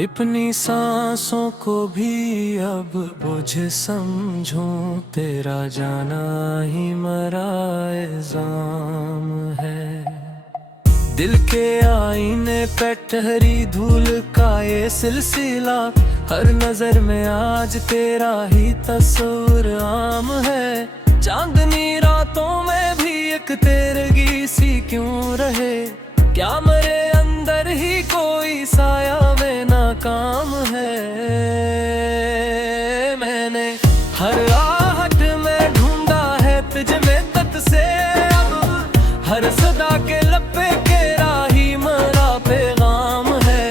अपनी सांसों को भी अब मुझे समझूं, तेरा जाना ही मरा इल्जाम है। दिल के आईने पे ठहरी धूल का ये सिलसिला, हर नजर में आज तेरा ही तस्वीर आम है। चांदनी रातों में भी एक तेरगी सी क्यों रहे, क्या मेरे अंदर ही कोई साया वे नाकाम है। मैंने हर आहट में ढूंढा है तुझ में तत से, अब हर सदा के लपे के राही मरा पैगाम है।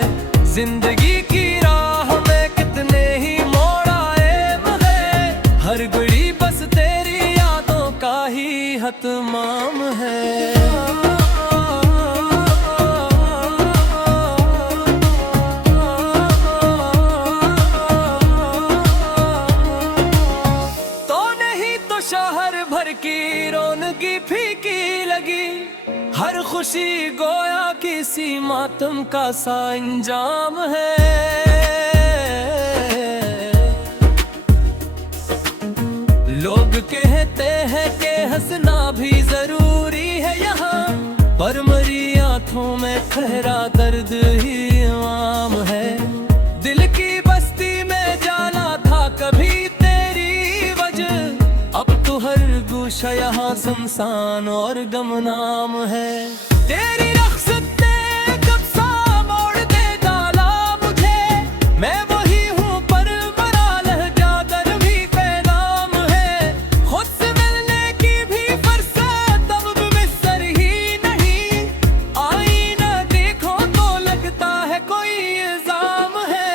जिंदगी की राह में कितने ही मोड़ आए मगर, हर घड़ी बस तेरी यादों का ही हतमाम है। शहर भर की रौनकी फीकी लगी, हर खुशी गोया किसी मातम का सा इंजाम है। लोग कहते हैं कि हंसना भी जरूरी है यहाँ, पर मरी आंखों में ठहरा दर्द ही आम है। दिल की बस्ती में जाना था कभी तेरी वजह, हर गोशा यहाँ सुनसान और गमनाम है। तेरी रख्सत ने कब सा मोड़ दे डाला मुझे, मैं वही हूँ पर मरा लहजा दर भी पैगाम है। खुद से मिलने की भी फुर्सत अब मिसर ही नहीं, आईना देखो तो लगता है कोई इल्जाम है।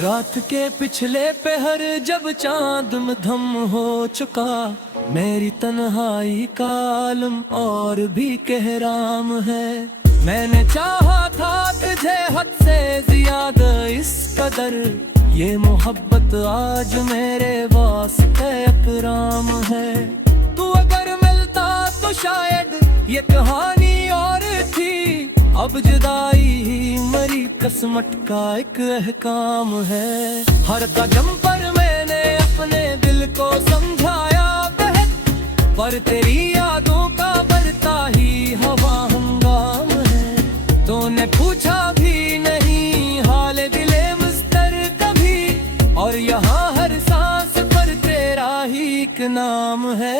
रात के पिछले पहर जब चांद मधम हो चुका, मेरी तन्हाई का आलम और भी कहराम है। मैंने चाहा था तुझे हद से ज्यादा इस कदर, ये मोहब्बत आज मेरे वास्ते अपराम है। तू अगर मिलता तो शायद ये कहानी और थी, अब जुदाई ही मरी किस्मत का एक अहकाम है। हर कदम पर मैंने अपने दिल को समझाया बेहद, पर तेरी यादों का बढ़ता ही हवा हंगाम है। तूने पूछा भी नहीं हाल दिले मुस्तर कभी, और यहाँ हर सांस पर तेरा ही एक नाम है।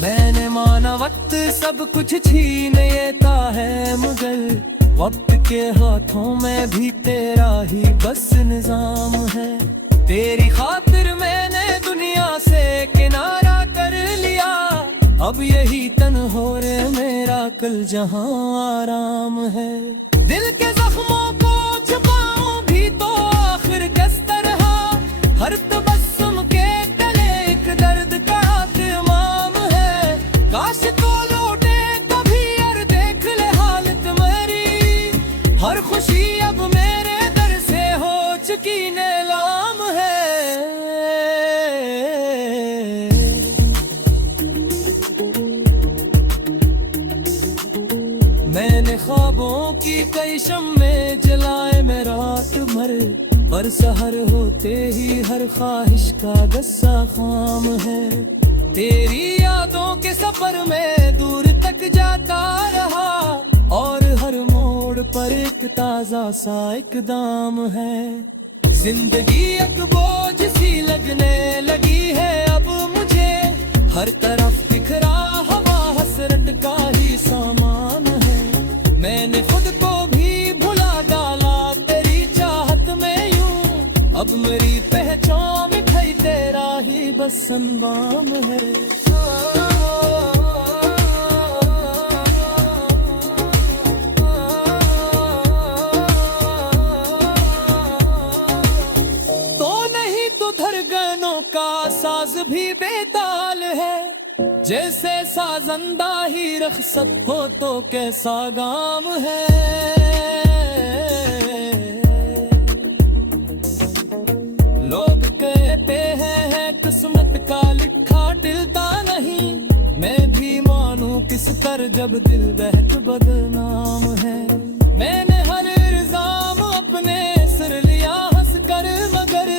मैंने माना वक्त सब कुछ छीन लेता है, मगर वक्त के हाथों में भी तेरा ही बस निजाम है। तेरी खातिर मैंने दुनिया से किनारा कर लिया, अब यही तन हो रे मेरा कल जहां आराम है। दिल के जख्मों को छुपाऊं भी तो आखिर किस तरह, हर तबस्सुम के तले एक दर्द का इमाम है। काश तो लौटे कभी और देख ले हालत मेरी, हर खुशी अब मेरे दर से हो चुकी नीलाम है। मैंने ख्वाबों की कई शम्मे जलाए मैं रात भर, पर सहर होते ही हर ख्वाहिश का गस्सा खाम है। तेरी यादों के सफर में दूर तक जाता रहा, और हर मोड़ पर एक ताजा सा इकदाम है। जिंदगी एक बोझ सी लगने लगी है अब मुझे, हर तरफ बिखरा हवा हसरत का ही सामान है। मैंने खुद को भी भुला डाला तेरी चाहत में यूं, अब मेरी पहचान मिठाई तेरा ही बस अंजाम है। तो नहीं तो धड़कनों का साज भी बेताल है, जैसे साज जिंदा ही रखसत हो तो कैसा गाम है। लोग कहते हैं किस्मत का लिखा टिलता नहीं, मैं भी मानूं किस कर जब दिल बहक बदनाम है। मैंने हर इल्जाम अपने सिर लिया हंस कर, मगर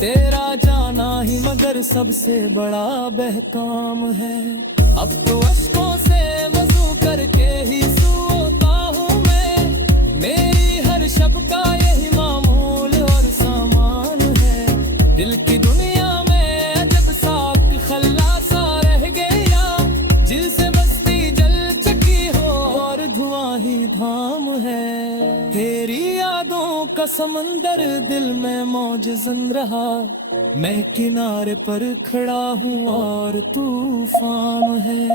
तेरा जाना ही मगर सबसे बड़ा बहकाम है। अब तो अश्कों से वज़ू करके ही सोता हूँ मैं, मेरी हर शब का यही मामूल और सामान है। दिल की दुनिया में अजब सा खल्ला सा रह गया, जिनसे बस्ती जल चुकी हो और धुआं ही धाम है। तेरी यादों का समंदर दिल में मौज जन रहा, मैं किनारे पर खड़ा हूँ और तूफान है।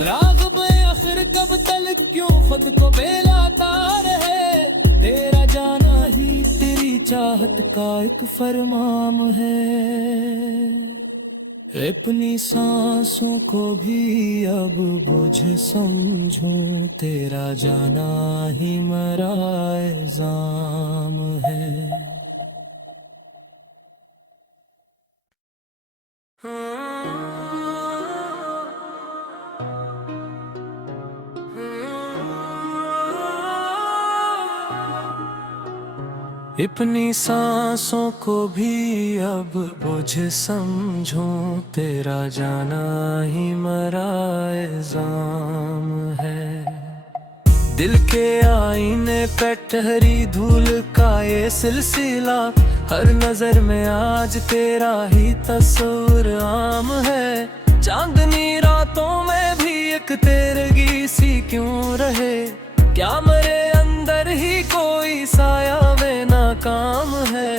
राग़िब आखिर कब तक क्यों खुद को बेलाता रहे, तेरा जाना ही तेरी चाहत का एक फरमान है। अपनी सांसों को भी अब बुझ समझूं, तेरा जाना ही मेरा इल्जाम है। अपनी सांसों को भी अब बुझ समझूं, तेरा जाना ही मेरा इल्जाम है। दिल के आईने पे ठहरी धूल का ये सिलसिला, हर नजर में आज तेरा ही तस्वीर आम है। चांदनी रातों में भी एक तेरगी सी क्यों रहे, क्या मेरे अंदर ही कोई साया में नाकाम है।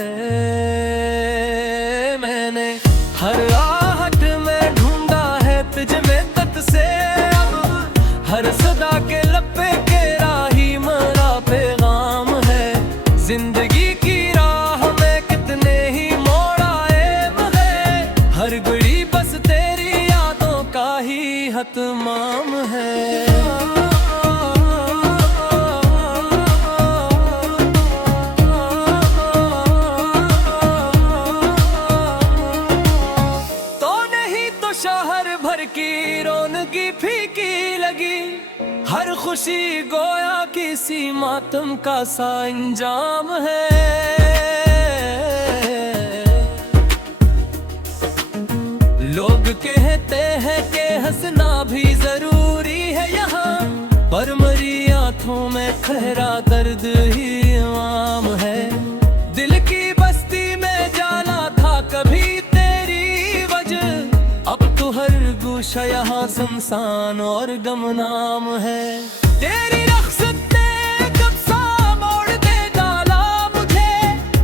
मैंने हर आहट में ढूंढा है तुझ में तत से, अब हर सदा के लपे के राही मरा पैगाम है। जिंदगी की राह में कितने ही मोड़ आए, मगर हर घड़ी बस तेरी यादों का ही हतमाम है। शहर भर की रौनकी फीकी लगी, हर खुशी गोया किसी मातम का सा इंजाम है। लोग कहते हैं कि हंसना भी जरूरी है यहाँ, पर मरी आंखों में खहरा दर्द ही आम है। दिल की बस्ती में जाना था कभी गोशा यहाँ शमशान और गमनाम है। तेरी रख्सत ने कब सा मोड़ दे डाला मुझे,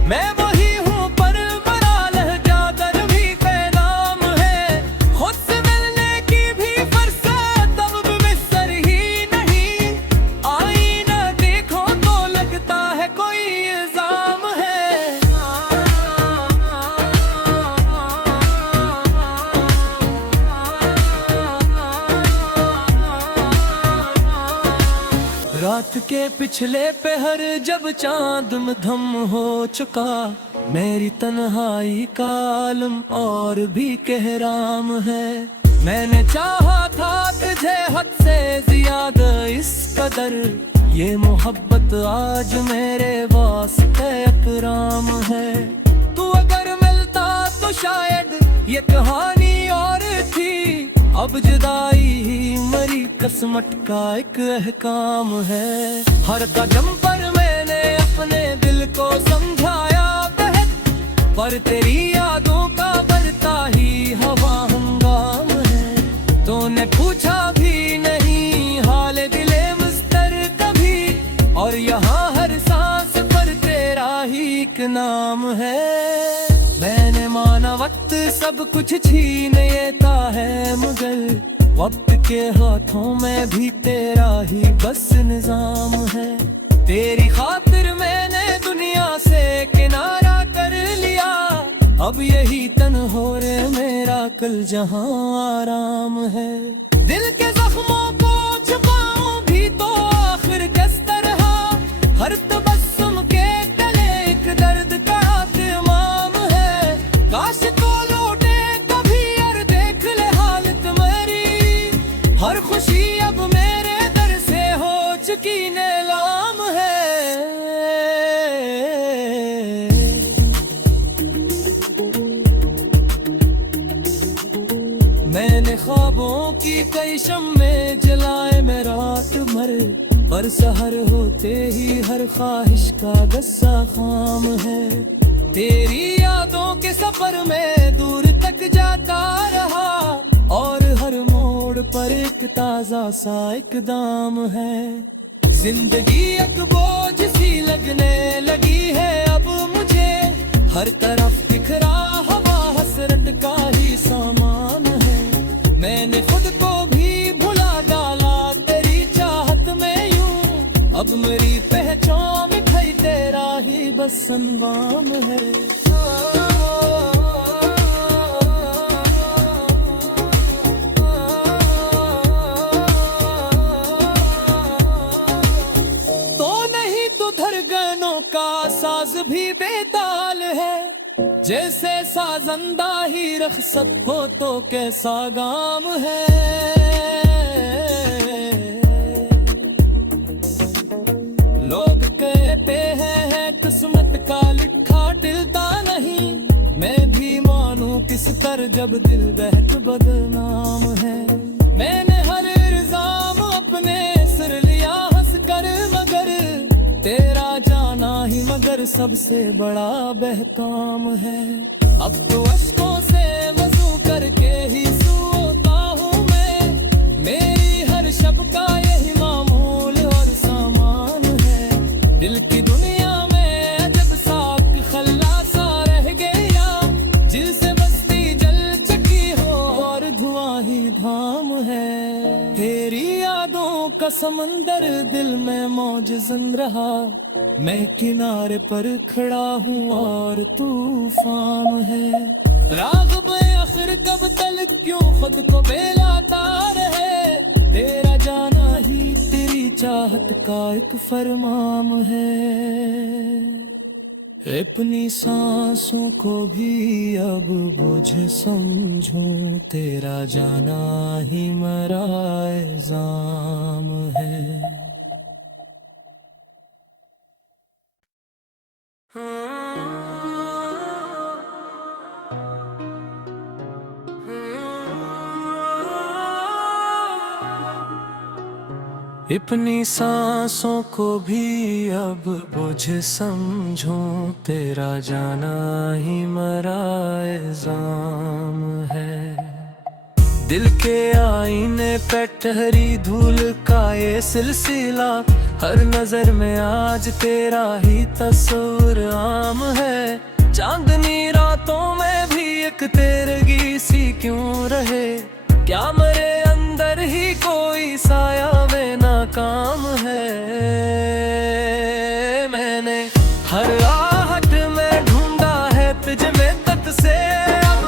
मैं वही हूँ पर मरा लहजा दर भी पैगाम है। खुद से मिलने की भी फुर्सत अब मिसर ही नहीं, आईना देखो तो लगता है कोई इल्जाम है। रात के पिछले पहर जब चांद मधम हो चुका, मेरी तन्हाई का आलम और भी कहराम है। मैंने चाहा था तुझे हद से ज्यादा इस कदर, ये मोहब्बत आज मेरे वास्ते इकराम है। तू अगर मिलता तो शायद ये कहानी और थी, अब जुदाई ही मरी किस्मत का एक अहकाम है। हर कदम पर मैंने अपने दिल को समझाया बहक, पर तेरी यादों का बढ़ता ही हवा हंगाम है। तूने पूछा भी नहीं हाल दिले मुस्तर कभी, और यहाँ हर सांस पर तेरा ही एक नाम है। मैंने माना वक्त सब कुछ छीन लेता है, मगर वक्त के हाथों में भी तेरा ही बस निजाम है। तेरी खातिर मैंने दुनिया से किनारा कर लिया, अब यही तन हो रे मेरा, कल जहां आराम है। दिल के जख्मों को छुपाऊं भी तो आखिर किस तरह, हर तबस्सुम के तले एक दर्द का इमाम है। काश तो लौटे कभी और देख ले हालत मेरी, हर खुशी अब मेरे दर से हो चुकी नीलाम है। मैंने ख्वाबों की कई शम्मे जलाए मैं रात भर, पर सहर होते ही हर ख्वाहिश का गस्सा खाम है। तेरी यादों के सफर में दूर तक जाता रहा, और हर मोड़ पर एक ताजा सा इकदाम है। जिंदगी एक बोझ सी लगने लगी है अब मुझे, हर तरफ बिखरा हवा हसरत का ही सामान है। मैंने खुद को भी भुला डाला तेरी चाहत में यूं, अब मेरी पहचान मिठाई तेरा ही बस अनवाम है। तो नहीं तो धड़कनों का साज भी बेताल है, जैसे साजंदा ही रखसत हो तो कैसा गाम है। लोग कहते हैं किस्मत का लिखा टिलता नहीं, मैं भी मानूं किस तर जब दिल बहक बदनाम है। मैंने हर इल्जाम अपने सिर लिया हंस कर, मगर तेरा जाना ही मगर सबसे बड़ा बहकाम है। अब तो अश्कों से वज़ू करके ही सोता हूँ मैं, मेरी हर शब का यही मामूल और सामान है। दिल की दुनिया में अजब सा खल्ला सा रह गया, जिससे बस्ती जल चुकी हो और धुआं ही धाम है। तेरी यादों का समंदर दिल में मौजज़न रहा, मैं किनारे पर खड़ा हूँ और तूफान है। राग़ब आखिर कब तक क्यों खुद को बेलाता रहे, तेरा जाना ही तेरी चाहत का एक फरमान है। अपनी सांसों को भी अब बुझ समझूं, तेरा जाना ही मेरा इल्ज़ाम है। अपनी सांसों को भी अब बुझ समझूं, तेरा जाना ही मेरा इल्ज़ाम है। दिल के आईने पे ठहरी धूल का ये सिलसिला, हर नजर में आज तेरा ही तस्वीर आम है। चांदनी रातों में भी एक तेरगी सी क्यों रहे, क्या मेरे अंदर ही कोई साया में नाकाम है। मैंने हर आहट में ढूंढा है तुझ में तत से, अब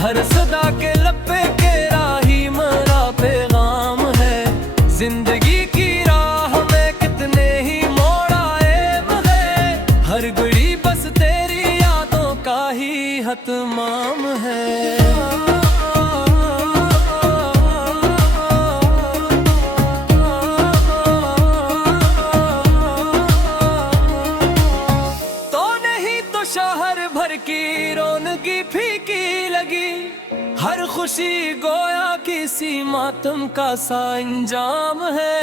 हर सदा के लपे के राही मरा पैगाम है। जिंदगी की राह में कितने ही मोड़ आए मगर, हर घड़ी बस तेरी यादों का ही हतमाम है। शहर भर की रौनकी फीकी लगी, हर खुशी गोया किसी मातम का सा इंजाम है।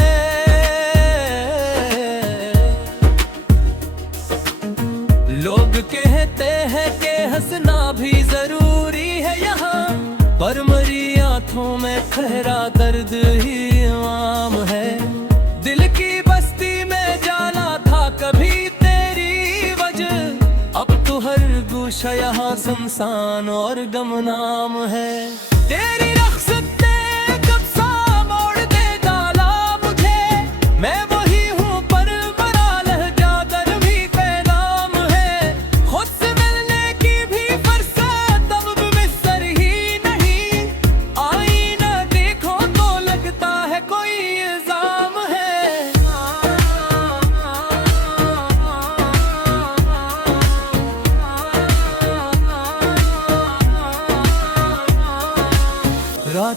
लोग कहते हैं कि हंसना भी जरूरी है यहाँ, पर मरी आंखों में ठहरा दर्द ही आम है। दिल की बस्ती में जाना था कभी तेरी वजह, अब तो हर गोशा यहाँ सुनसान और गमनाम है। तेरी रख्सत ने कब सा मोड़ दे डाला मुझे, मैं वही हूँ पर मरा लहजा दर भी पैगाम है। खुद से मिलने की भी फरसत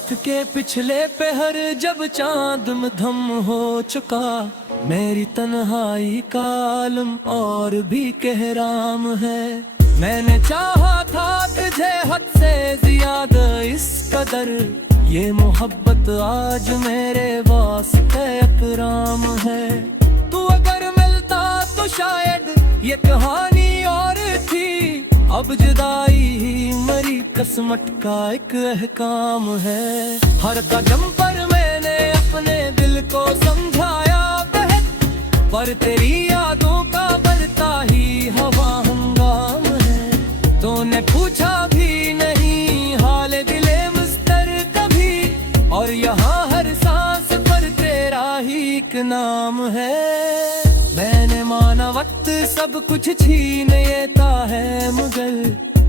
रात के पिछले पहर जब चांद मधम हो चुका, मेरी तन्हाई का आलम और भी कहराम है। मैंने चाहा था तुझे हद से ज्यादा इस कदर, ये मोहब्बत आज मेरे वास्ते इकराम है। तू अगर मिलता तो शायद ये कहानी और थी, अब जुदाई ही मरी किस्मत का एक अहकाम है। हर कदम पर मैंने अपने दिल को समझाया बेहद, पर तेरी यादों का बढ़ता ही हवा हंगाम है। तूने पूछा भी नहीं हाल दिले मुस्तर कभी, और यहाँ हर सांस पर तेरा ही एक नाम है। मैंने माना वक्त सब कुछ छीन लेता है, मगर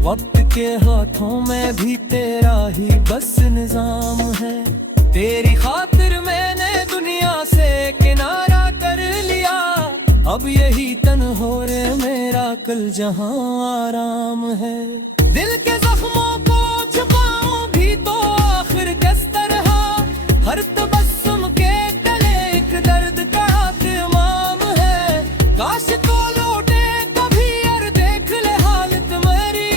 वक्त के हाथों में भी तेरा ही बस निजाम है। तेरी खातिर मैंने दुनिया से किनारा कर लिया, अब यही तन हो रे मेरा कल जहां आराम है। दिल के जख्मों को छुपाऊं भी तो आखिर किस तरह, हर तबस्सुम के तले एक दर्द का इमाम है। काश तो लौटे कभी और देख ले हालत मेरी,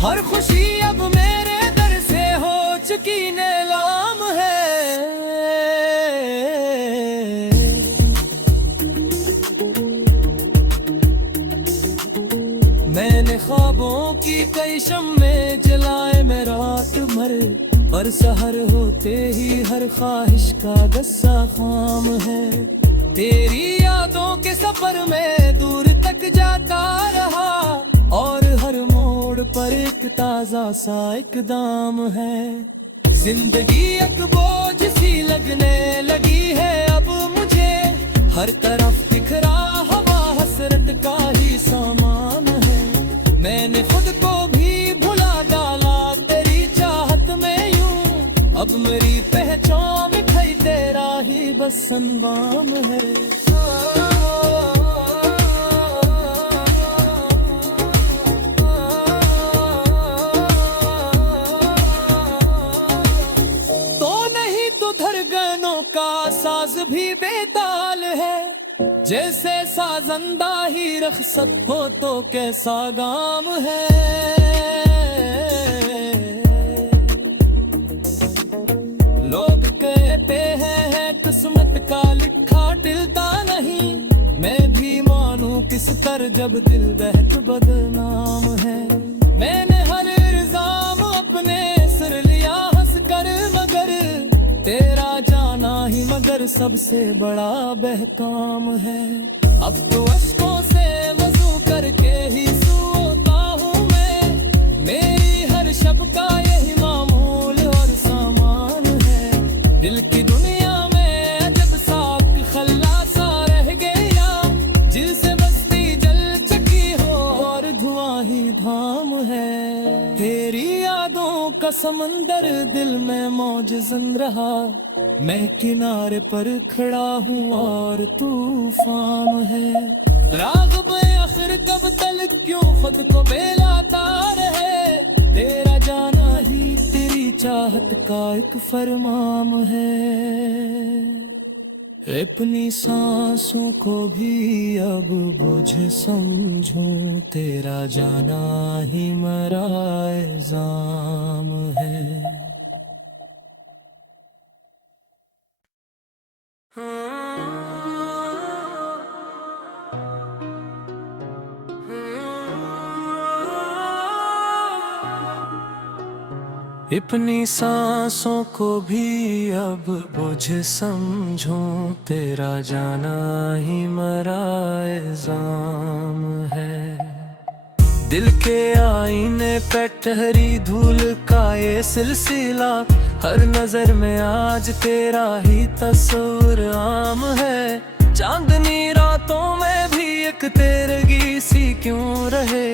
हर खुशी अब मेरे दर से हो चुकी नीलाम है। मैंने ख्वाबों की कई शम्मे जलाए मैं रात भर, पर सहर होते ही हर ख्वाहिश का गस्सा खाम है। तेरी यादों के सफर में दूर तक जाता रहा, और हर मोड़ पर एक ताजा सा इकदाम है। जिंदगी एक बोझ सी लगने लगी है अब मुझे, हर तरफ बिखरा हवा हसरत का ही सामान है। मैंने खुद को भी भुला डाला तेरी चाहत में यूं, अब मेरी पहचान मिठाई तेरा ही बस अनवाम है। तो नहीं तो धड़कनों का साज भी बेताल है, जैसे साजंदा ही रखसत हो तो कैसा गाम है। लोग कहते हैं किस्मत का लिखा टिलता नहीं, मैं भी मानूं किस तर जब दिल बहक बदनाम है। मैंने हर इल्जाम अपने सिर लिया हंस कर, मगर तेरा जाना ही मगर सबसे बड़ा बहकाम है। अब तो अश्कों से वजू करके ही सोता हूँ मैं, मेरी हर शब का यही मामूल और सामान है। दिल की दुनिया में अजब सा खल्ला सा रह गया, जिससे बस्ती जल चुकी हो और धुआं ही धाम है। तेरी यादों का समंदर दिल में मौजज़न रहा, मैं किनारे पर खड़ा हूँ और तूफान है। राग़िब आखिर कब तक क्यों खुद को बेलाता रहे, तेरा जाना ही तेरी चाहत का एक फरमान है। अपनी सांसों को भी अब बुझ समझूं, तेरा जाना ही मेरा इल्ज़ाम है। अपनी सांसों को भी अब बुझ समझूं, तेरा जाना ही मेरा इल्ज़ाम है। दिल के आईने पे ठहरी धूल का ये सिलसिला, हर नजर में आज तेरा ही तस्वीर आम है। चांदनी रातों में भी एक तेरगी सी क्यों रहे,